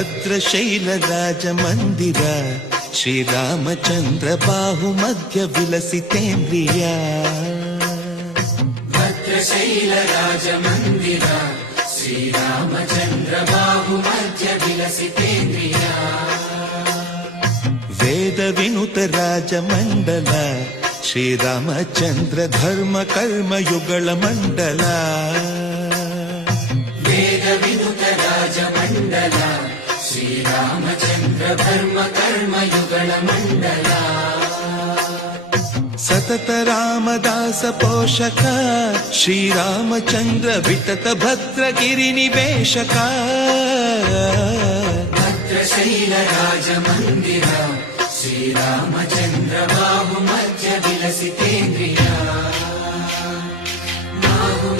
ಭದ್ರಶೈಲ ರಾಜ ಮಂದಿರ ಶ್ರೀರಾಮಚಂದ್ರ ಬಾಹು ಮಧ್ಯ ವಿಲಸಿತೇಂದ್ರಿಯ ಭದ್ರಶೈಲ ರಾಜ ಮಂದಿರ ಶ್ರೀರಾಮಚಂದ್ರ ಬಾಹು ಮಧ್ಯ ವಿಲಸಿತೇಂದ್ರಿಯ ವೇದ ವಿನುತ ರಾಜ ಮಂಡಲ ಶ್ರೀರಾಮಚಂದ್ರ ಧರ್ಮ ಕರ್ಮ ಯುಗಳ ಮಂಡಲ ವೇದ ವಿನುತ ರಾಜ ಮಂಡಲ ಶ್ರೀರಾಮಚಂದ್ರ ಧರ್ಮ ಕರ್ಮ ಯುಗಳ ಮಂಡಲ ಸತತ ರಾಮದಾಸ ಪೋಷಕ ಶ್ರೀರಾಮಚಂದ್ರ ವಿತತ ಭದ್ರಗಿರಿ ನಿವೇಶಕ ಭದ್ರಶೈಲ ರಾಜ ಮಂದಿರ ಶ್ರೀರಾಮಚಂದ್ರ ಬಾಹು ಮಧ್ಯ ವಿಲಸಿತೇಂದ್ರಿಯ ಬಾಹು